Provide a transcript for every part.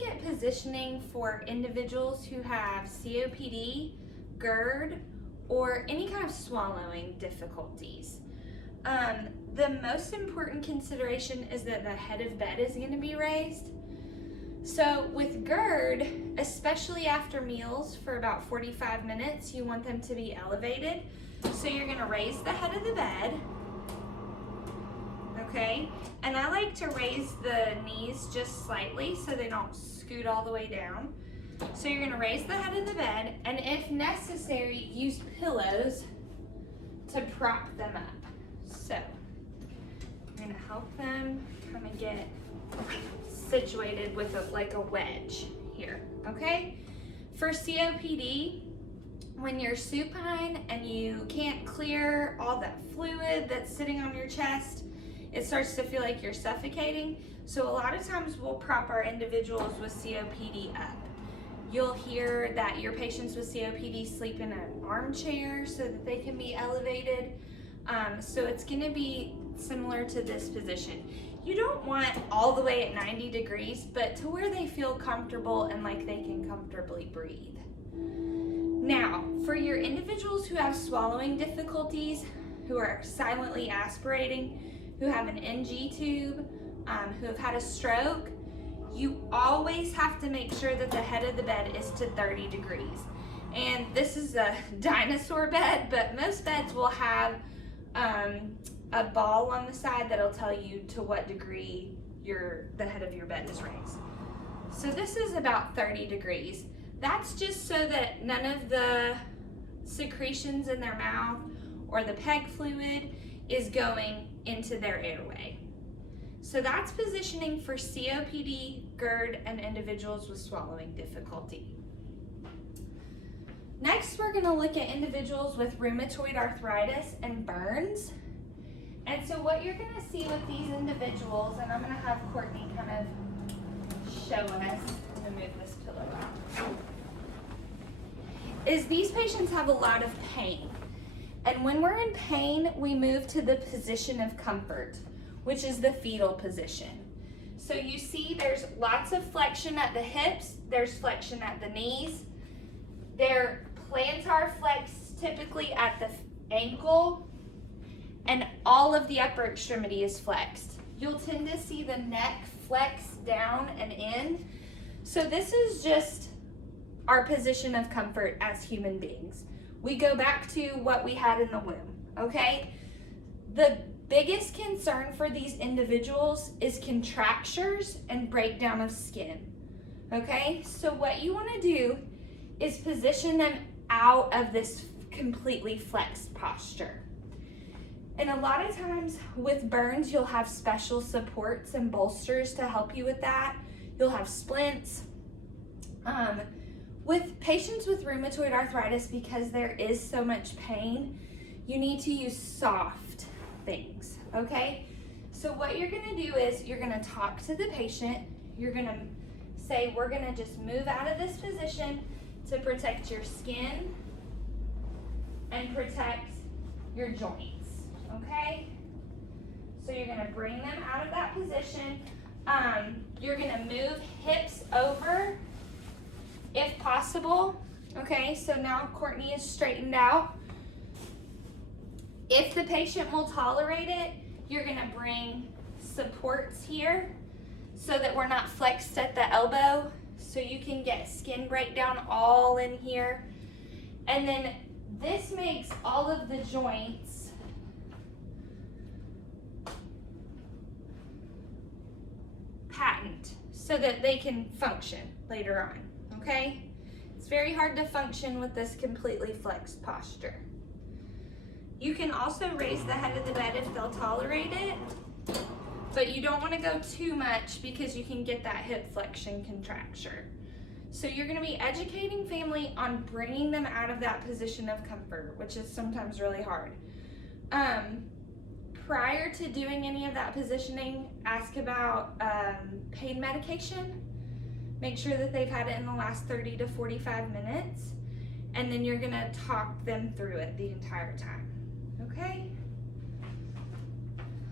look at positioning for individuals who have COPD, GERD, or any kind of swallowing difficulties. The most important consideration is that the head of bed is going to be raised. So with GERD, especially after meals for about 45 minutes, you want them to be elevated. So you're going to raise the head of the bed, okay? And I like to raise the knees just slightly so they don't scoot all the way down. So you're going to raise the head of the bed, and if necessary, use pillows to prop them up. So I'm going to help them kind of get situated with like a wedge here, okay? For COPD, when you're supine and you can't clear all that fluid that's sitting on your chest, it starts to feel like you're suffocating. So a lot of times we'll prop our individuals with COPD up. You'll hear that your patients with COPD sleep in an armchair so that they can be elevated. So it's going to be similar to this position. You don't want all the way at 90 degrees, but to where they feel comfortable and like they can comfortably breathe. Now, for your individuals who have swallowing difficulties, who are silently aspirating, who have an NG tube, who have had a stroke, you always have to make sure that the head of the bed is to 30 degrees. And this is a dinosaur bed, but most beds will have a ball on the side that'll tell you to what degree the head of your bed is raised. So this is about 30 degrees. That's just so that none of the secretions in their mouth or the PEG fluid is going into their airway. So that's positioning for COPD, GERD, and individuals with swallowing difficulty. Next, we're going to look at individuals with rheumatoid arthritis and burns. And so what you're going to see with these individuals, and I'm going to have Courtney kind of show us, I'm going to move this pillow out, is these patients have a lot of pain. And when we're in pain, we move to the position of comfort, which is the fetal position. So you see there's lots of flexion at the hips, there's flexion at the knees, they're plantar flex typically at the ankle, and all of the upper extremity is flexed. You'll tend to see the neck flex down and in. So this is just our position of comfort as human beings. We go back to what we had in the womb, okay? The biggest concern for these individuals is contractures and breakdown of skin, okay? So what you wanna do is position them out of this completely flexed posture. And a lot of times with burns, you'll have special supports and bolsters to help you with that. You'll have splints. With patients with rheumatoid arthritis, because there is so much pain, you need to use soft things, okay? So what you're gonna do is you're gonna talk to the patient. You're gonna say, we're gonna just move out of this position to protect your skin and protect your joints, okay? So you're gonna bring them out of that position. You're gonna move hips over if possible, okay? So now Courtney is straightened out. If the patient will tolerate it, you're gonna bring supports here so that we're not flexed at the elbow, so you can get skin breakdown all in here. And then this makes all of the joints patent so that they can function later on, okay? It's very hard to function with this completely flexed posture. You can also raise the head of the bed if they'll tolerate it, but you don't want to go too much because you can get that hip flexion contracture. So you're going to be educating family on bringing them out of that position of comfort, which is sometimes really hard. Prior to doing any of that positioning, ask about pain medication. Make sure that they've had it in the last 30 to 45 minutes, and then you're going to talk them through it the entire time. Okay?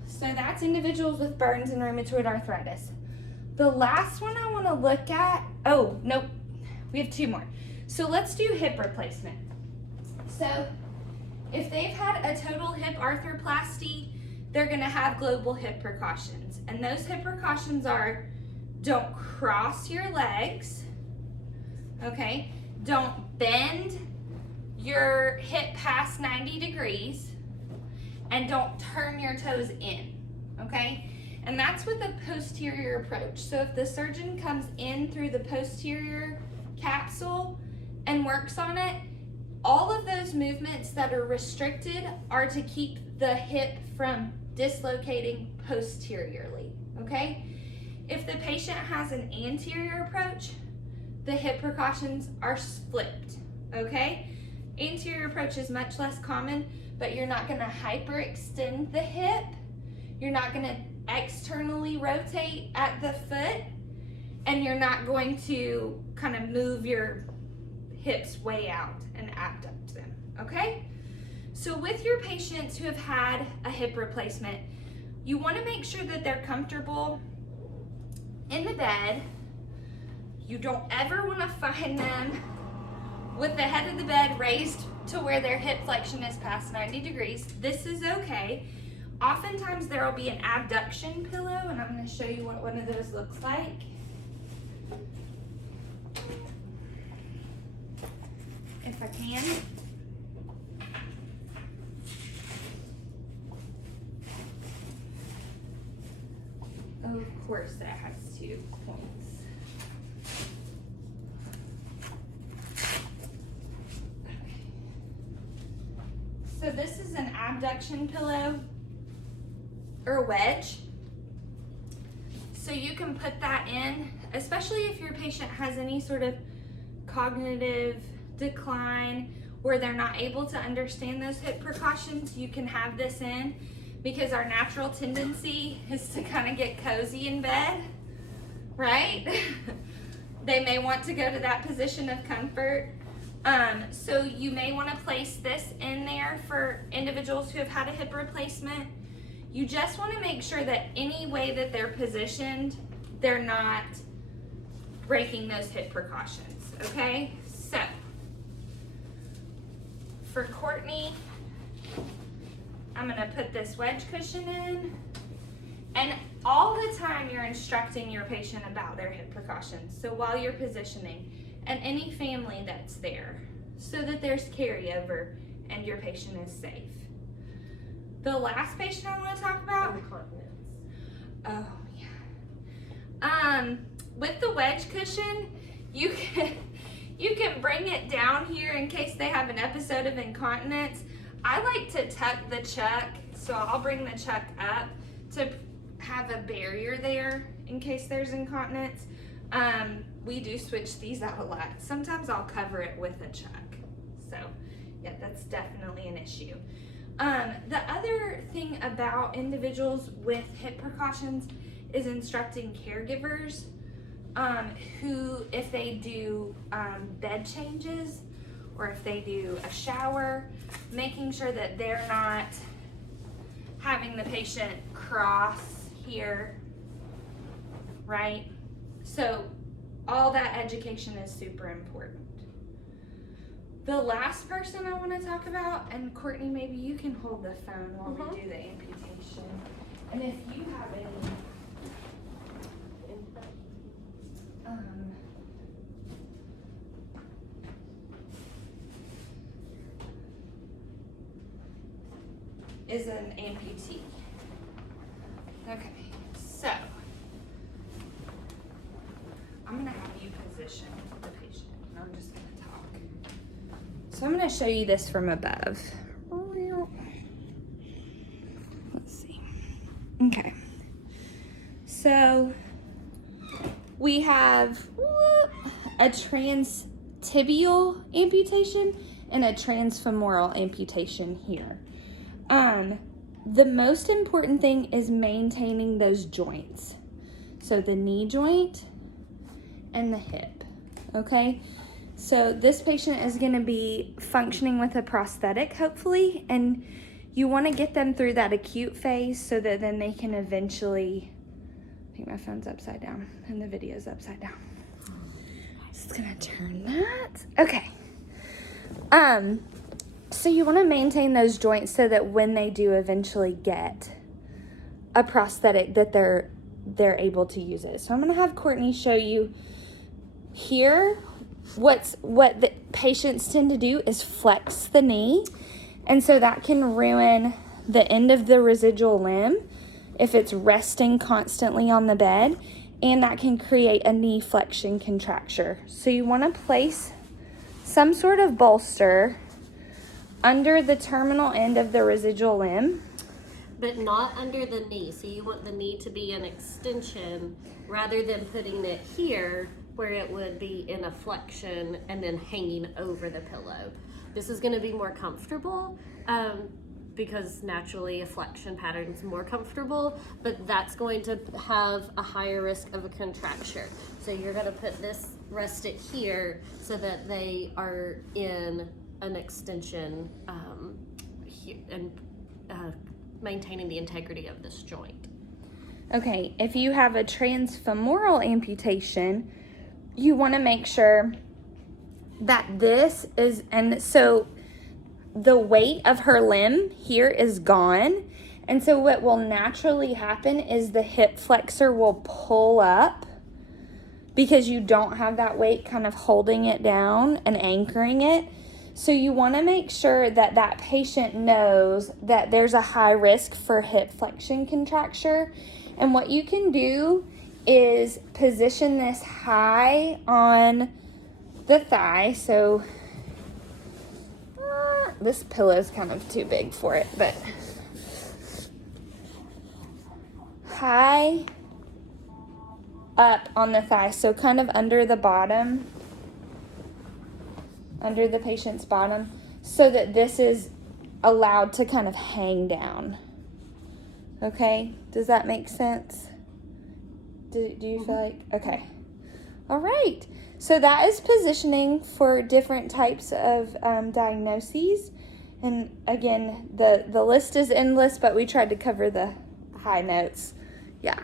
So that's individuals with burns and rheumatoid arthritis. The last one I want to look at, oh, nope, we have 2 more. So let's do hip replacement. So if they've had a total hip arthroplasty, they're going to have global hip precautions. And those hip precautions are, don't cross your legs, okay? Don't bend your hip past 90 degrees, and don't turn your toes in, okay? And that's with a posterior approach. So if the surgeon comes in through the posterior capsule and works on it, all of those movements that are restricted are to keep the hip from dislocating posteriorly, okay? If the patient has an anterior approach, the hip precautions are flipped, okay? Anterior approach is much less common, but you're not gonna hyperextend the hip. You're not gonna externally rotate at the foot, and you're not going to kind of move your hips way out and abduct them, okay? So with your patients who have had a hip replacement, you wanna make sure that they're comfortable in the bed. You don't ever wanna find them with the head of the bed raised to where their hip flexion is past 90 degrees. This is okay. Oftentimes there will be an abduction pillow, and I'm gonna show you what one of those looks like. If I can. Of course that has 2 points. Okay. So this is an abduction pillow or wedge. So you can put that in, especially if your patient has any sort of cognitive decline where they're not able to understand those hip precautions. You can have this in, because our natural tendency is to kind of get cozy in bed, right? They may want to go to that position of comfort. So you may want to place this in there for individuals who have had a hip replacement. You just want to make sure that any way that they're positioned, they're not breaking those hip precautions, okay? So, for Courtney, I'm gonna put this wedge cushion in, and all the time you're instructing your patient about their hip precautions. So while you're positioning, and any family that's there, so that there's carryover and your patient is safe. The last patient I want to talk about. Oh yeah. With the wedge cushion, you can bring it down here in case they have an episode of incontinence. I like to tuck the chuck, so I'll bring the chuck up to have a barrier there in case there's incontinence. We do switch these out a lot. Sometimes I'll cover it with a chuck. So yeah, that's definitely an issue. The other thing about individuals with hip precautions is instructing caregivers who, if they do bed changes or if they do a shower, making sure that they're not having the patient cross here, right? So all that education is super important. The last person I want to talk about, and Courtney, maybe you can hold the phone while we do the amputation. And if you have any is an amputee. Okay, so I'm gonna have you position the patient, and I'm just gonna talk. So I'm gonna show you this from above. Let's see. Okay, so we have a transtibial amputation and a transfemoral amputation here. The most important thing is maintaining those joints. So the knee joint and the hip, okay? So this patient is gonna be functioning with a prosthetic, hopefully, and you wanna get them through that acute phase so that then they can eventually think my phone's upside down and the video's upside down. Just gonna turn that. Okay. So you want to maintain those joints so that when they do eventually get a prosthetic that they're able to use it. So I'm going to have Courtney show you here. What the patients tend to do is flex the knee, and so that can ruin the end of the residual limb if it's resting constantly on the bed, and that can create a knee flexion contracture. So you want to place some sort of bolster under the terminal end of the residual limb. But not under the knee. So you want the knee to be an extension rather than putting it here where it would be in a flexion and then hanging over the pillow. This is going to be more comfortable because naturally a flexion pattern is more comfortable, but that's going to have a higher risk of a contracture. So you're going to put this, rest it here so that they are in an extension here, and maintaining the integrity of this joint. Okay, if you have a transfemoral amputation, you want to make sure that this is, and so the weight of her limb here is gone, and so what will naturally happen is the hip flexor will pull up because you don't have that weight kind of holding it down and anchoring it. So you want to make sure that that patient knows that there's a high risk for hip flexion contracture. And what you can do is position this high on the thigh. So this pillow's kind of too big for it, but high up on the thigh. So kind of under the bottom, under the patient's bottom, so that this is allowed to kind of hang down. Okay, does that make sense? Do you feel like, okay. All right, so that is positioning for different types of diagnoses. And again, the list is endless, but we tried to cover the high notes. Yeah.